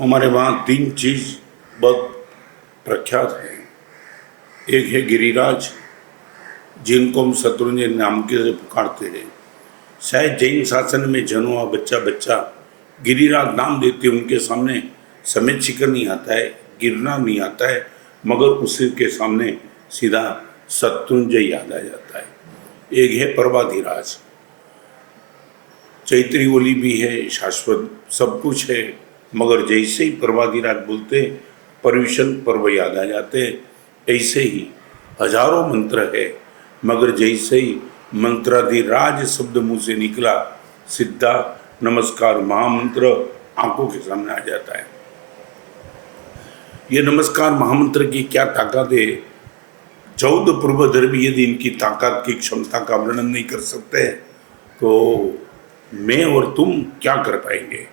हमारे वहाँ तीन चीज बहुत प्रख्यात है। एक है गिरिराज, जिनको हम शत्रुंजय नाम के से पुकारते हैं। शायद जैन शासन में जनुआ बच्चा बच्चा गिरिराज नाम देते उनके सामने समेत शिखर नहीं आता है, गिरना नहीं आता है, मगर उसी के सामने सीधा शत्रुंजय याद आ जाता है। एक है पर्वाधिराज, चैत्री ओली भी है, शाश्वत सब कुछ है, मगर जैसे ही पर्वाधिराज बोलते पर्युषण पर्व याद आ जाते। ऐसे ही हजारों मंत्र है, मगर जैसे ही मंत्राधिराज शब्द मुंह से निकला सीधा नमस्कार महामंत्र आंखों के सामने आ जाता है। ये नमस्कार महामंत्र की क्या ताकत है, 14 पूर्वधर्मी यदि इनकी ताकत की क्षमता का वर्णन नहीं कर सकते तो मैं और तुम क्या कर पाएंगे।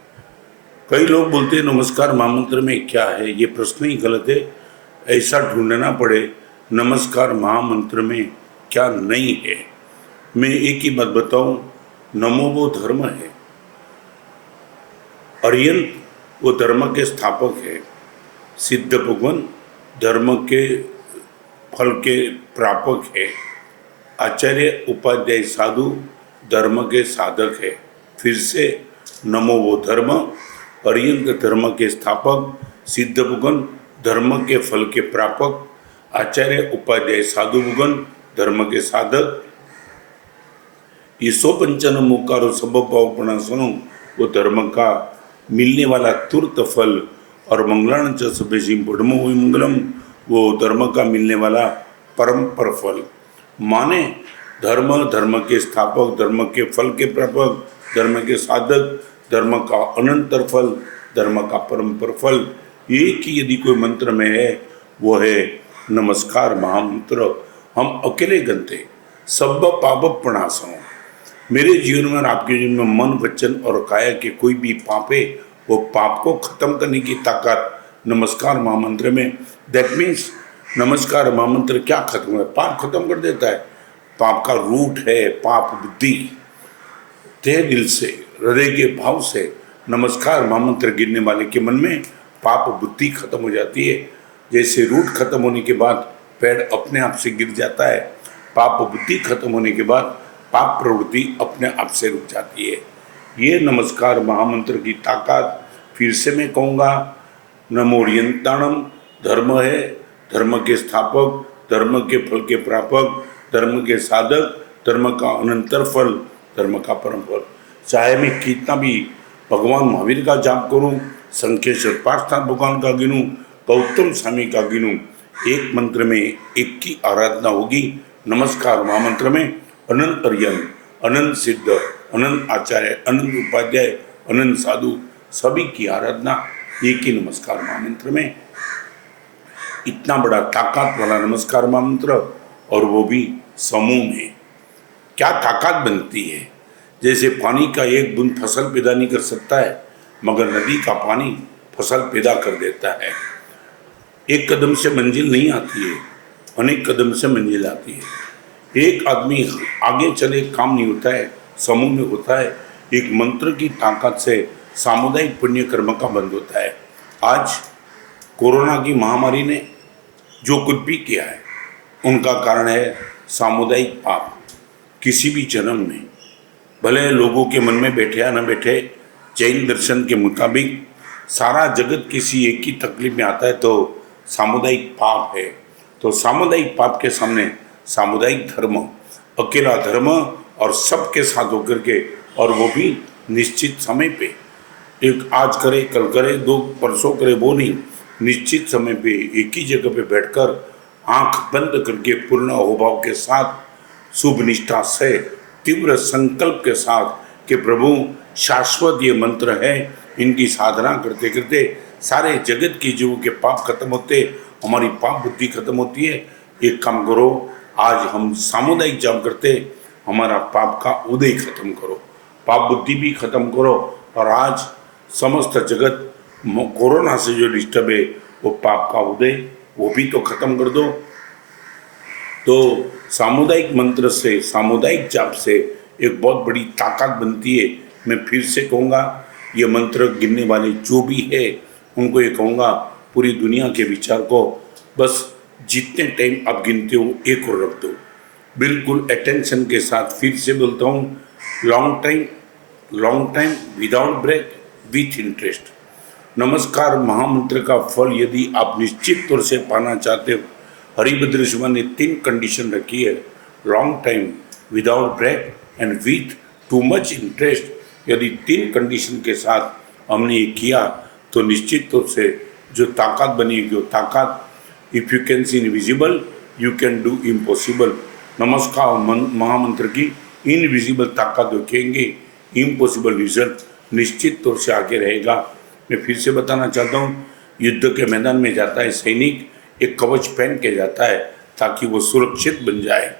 कई लोग बोलते हैं नमस्कार महामंत्र में क्या है, ये प्रश्न ही गलत है। ऐसा ढूंढना पड़े नमस्कार महामंत्र में क्या नहीं है। मैं एक ही बात बताऊं, नमो वो धर्म है, अर्यंत वो धर्म के स्थापक है, सिद्ध भगवान धर्म के फल के प्रापक है, आचार्य उपाध्याय साधु धर्म के साधक है। फिर से नमो वो धर्म, अर्यंत धर्म के स्थापक, सिद्ध भगवान धर्म के फल के प्रापक, आचार्य उपाध्याय साधु भगवान धर्म के साधक। ये 155 मुकारो सब पावपना सुनो, वो धर्म का मिलने वाला तुरंत फल, और मंगलान च सबेसी बढ़मो हुई मंगलम, वो धर्म का मिलने वाला परम्पर फल। माने धर्म, धर्म के स्थापक, धर्म के फल के प्रापक, धर्म के साधक, धर्म का अनंतर फल, धर्म का परम्पर फल। एक ही यदि कोई मंत्र में है वो है नमस्कार महामंत्र। हम अकेले गंते सब पाप प्रणाशम। मेरे जीवन में और आपके जीवन में मन वचन और काया के कोई भी पाप है, वो पाप को खत्म करने की ताकत नमस्कार महामंत्र में। दैट मीन्स नमस्कार महामंत्र क्या खत्म है, पाप खत्म कर देता है। पाप का रूट है पाप बुद्धि। तहे दिल से हृदय के भाव से नमस्कार महामंत्र गिरने वाले के मन में पाप बुद्धि खत्म हो जाती है। जैसे रूट खत्म होने के बाद पेड़ अपने आप से गिर जाता है, पाप बुद्धि खत्म होने के बाद पाप प्रवृत्ति अपने आप से रुक जाती है। ये नमस्कार महामंत्र की ताकत फिर से मैं कहूँगा, नमोरियंताणम धर्म है, धर्म के स्थापक, धर्म के फल के प्रापक, धर्म के साधक, धर्म का अनंतर फल, धर्म का परम फल। चाहे मैं कितना भी भगवान महावीर का जाप करूं, संकेश्वर पाठस्थान भगवान का गिनूं, गौतम स्वामी का गिनूं, एक मंत्र में एक की आराधना होगी। नमस्कार महामंत्र में अनंत अर्यन, अनंत सिद्ध, अनंत आचार्य, अनंत उपाध्याय, अनंत साधु सभी की आराधना एक ही नमस्कार महामंत्र में। इतना बड़ा ताकत वाला नमस्कार महामंत्र, और वो भी समूह में। क्या ताकत बनती है। जैसे पानी का एक बूंद फसल पैदा नहीं कर सकता है, मगर नदी का पानी फसल पैदा कर देता है। एक कदम से मंजिल नहीं आती है, अनेक कदम से मंजिल आती है। एक आदमी आगे चले काम नहीं होता है, समूह में होता है। एक मंत्र की ताकत से सामुदायिक पुण्य कर्म का बंद होता है। आज कोरोना की महामारी ने जो कुछ भी किया है उनका कारण है सामुदायिक पाप। किसी भी जन्म में भले लोगों के मन में बैठे या न बैठे, जैन दर्शन के मुताबिक सारा जगत किसी एक की तकलीफ में आता है तो सामुदायिक पाप है। तो सामुदायिक पाप के सामने सामुदायिक धर्म, अकेला धर्म और सबके साथ होकर के, और वो भी निश्चित समय पे। एक आज करे कल करे, 2 परसों करे, वो नहीं, निश्चित समय पे एक ही जगह पे बैठकर आंख बंद करके पूर्ण अहोभाव के साथ, शुभ निष्ठा से, तीव्र संकल्प के साथ कि प्रभु शाश्वत ये मंत्र है, इनकी साधना करते करते सारे जगत के जीवों के पाप खत्म होते, हमारी पाप बुद्धि खत्म होती है। एक काम करो, आज हम सामुदायिक जाप करते, हमारा पाप का उदय खत्म करो, पाप बुद्धि भी खत्म करो, और आज समस्त जगत कोरोना से जो डिस्टर्ब है वो पाप का उदय वो भी तो खत्म कर दो। तो सामुदायिक मंत्र से, सामुदायिक जाप से एक बहुत बड़ी ताकत बनती है। मैं फिर से कहूँगा, ये मंत्र गिनने वाले जो भी है उनको ये कहूँगा, पूरी दुनिया के विचार को बस जितने टाइम आप गिनते हो एक और रख दो, बिल्कुल अटेंशन के साथ। फिर से बोलता हूँ, long time without break with interest. नमस्कार महामंत्र का फल यदि आप निश्चित तौर से पाना चाहते हो, हरिभद्र शिवा ने 3 कंडीशन रखी है, long time without break and with too much interest. यदि 3 कंडीशन के साथ हमने ये किया तो निश्चित तौर से जो ताकत बनेगी, वो ताकत, if you can see invisible you can do impossible. नमस्कार महामंत्र की इनविजिबल ताकत रखेंगे, इम्पॉसिबल रिजल्ट निश्चित तौर से आगे रहेगा। मैं फिर से बताना चाहता हूँ, युद्ध के मैदान में जाता है सैनिक, एक कवच पहन के जाता है ताकि वो सुरक्षित बन जाए।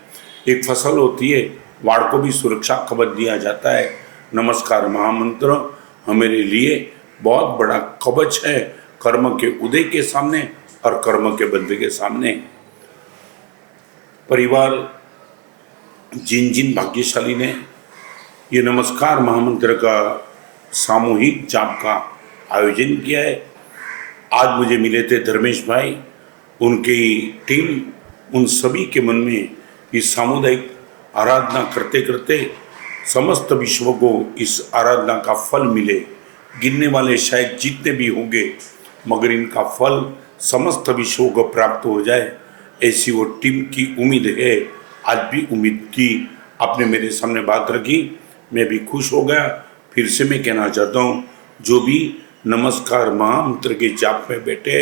एक फसल होती है, वाड़ को भी सुरक्षा कवच दिया जाता है। नमस्कार महामंत्र हमारे लिए बहुत बड़ा कवच है, कर्म के उदय के सामने और कर्म के बंद के सामने। परिवार जिन भाग्यशाली ने ये नमस्कार महामंत्र का सामूहिक जाप का आयोजन किया है, आज मुझे मिले थे धर्मेश भाई, उनकी टीम, उन सभी के मन में इस सामुदायिक आराधना करते करते समस्त विश्व को इस आराधना का फल मिले। गिनने वाले शायद जितने भी होंगे, मगर इनका फल समस्त विश्व को प्राप्त हो जाए, ऐसी वो टीम की उम्मीद है। आज भी उम्मीद की आपने मेरे सामने बात रखी, मैं भी खुश हो गया। फिर से मैं कहना चाहता हूँ, जो भी नमस्कार महामंत्र के जाप में बैठे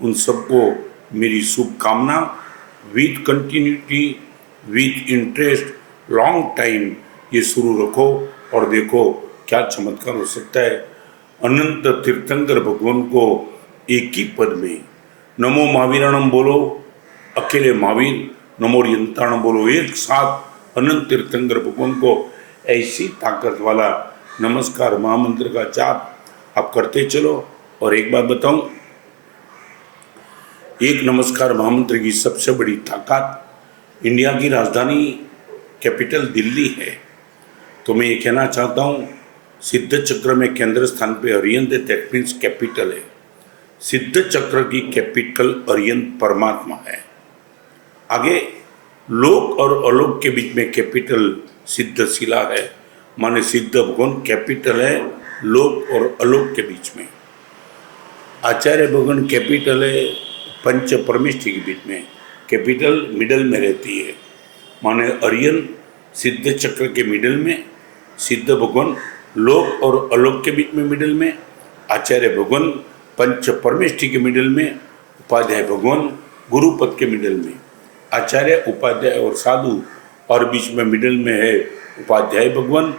उन सबको मेरी शुभकामना। With continuity with interest long time ये शुरू रखो और देखो क्या चमत्कार हो सकता है। अनंत तीर्थंकर भगवान को एक ही पद में नमो महावीराणम बोलो, अकेले महावीर नमो यंत्राणम बोलो, एक साथ अनंत तीर्थंकर भगवान को ऐसी ताकत वाला नमस्कार महामंत्र का जाप आप करते चलो। और एक बात बताऊं, एक नमस्कार महामंत्र की सबसे बड़ी ताकत, इंडिया की राजधानी कैपिटल दिल्ली है, तो मैं ये कहना चाहता हूँ, सिद्ध चक्र में केंद्र स्थान पे अरियंत है, दैट मीन्स कैपिटल है। सिद्ध चक्र की कैपिटल अरियंत परमात्मा है। आगे लोक और अलोक के बीच में कैपिटल सिद्ध शिला है, माने सिद्ध भगवान कैपिटल है लोक और अलोक के बीच में। आचार्य भगवान कैपिटल है पंच परमेष्टि के बीच में, कैपिटल मिडल में रहती है, माने अरियन सिद्ध चक्र के मिडल में, सिद्ध भगवान लोक और अलोक के बीच में मिडल में, आचार्य भगवान पंच परमेष्टि के मिडल में, उपाध्याय भगवान गुरुपद के मिडल में। आचार्य उपाध्याय और साधु और बीच में मिडल में है उपाध्याय भगवान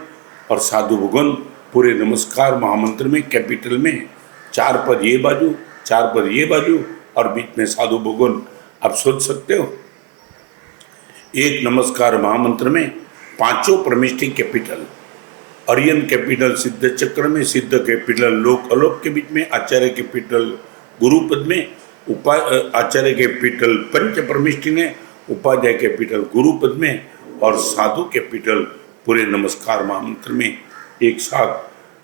और साधु भगवान। पूरे नमस्कार महामंत्र में कैपिटल में 4 पद ये बाजू, 4 पद ये बाजू और बीच में साधु भगवान। आप सोच सकते हो, एक नमस्कार महामंत्र में 5 परमेष्टि कैपिटल, अरियन कैपिटल सिद्ध चक्र में, सिद्ध कैपिटल लोक अलोक के बीच में, आचार्य कैपिटल गुरुपद में, आचार्य कैपिटल पंच परमेष्टि ने, उपाध्याय कैपिटल गुरुपद में और साधु कैपिटल पूरे नमस्कार महामंत्र में। एक साथ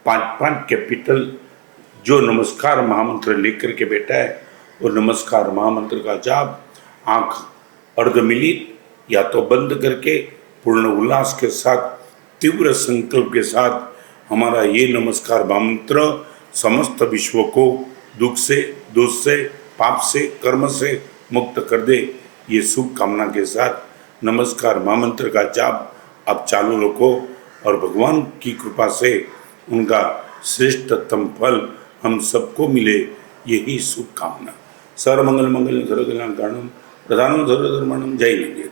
5 कैपिटल जो नमस्कार महामंत्र लेकर के बैठा है, वो नमस्कार महामंत्र का जाप आँख अर्धमिलित या तो बंद करके पूर्ण उल्लास के साथ, तीव्र संकल्प के साथ हमारा ये नमस्कार महामंत्र समस्त विश्व को दुख से, दोष से, पाप से, कर्म से मुक्त कर दे। ये शुभकामना के साथ नमस्कार महामंत्र का जाप आप चालू रखो और भगवान की कृपा से उनका श्रेष्ठतम फल हम सबको मिले, यही शुभकामना। सर्वमंगल मंगल सर्वकल्याण कारणम प्रधानम सर्वधर्माणम। जय हिंद।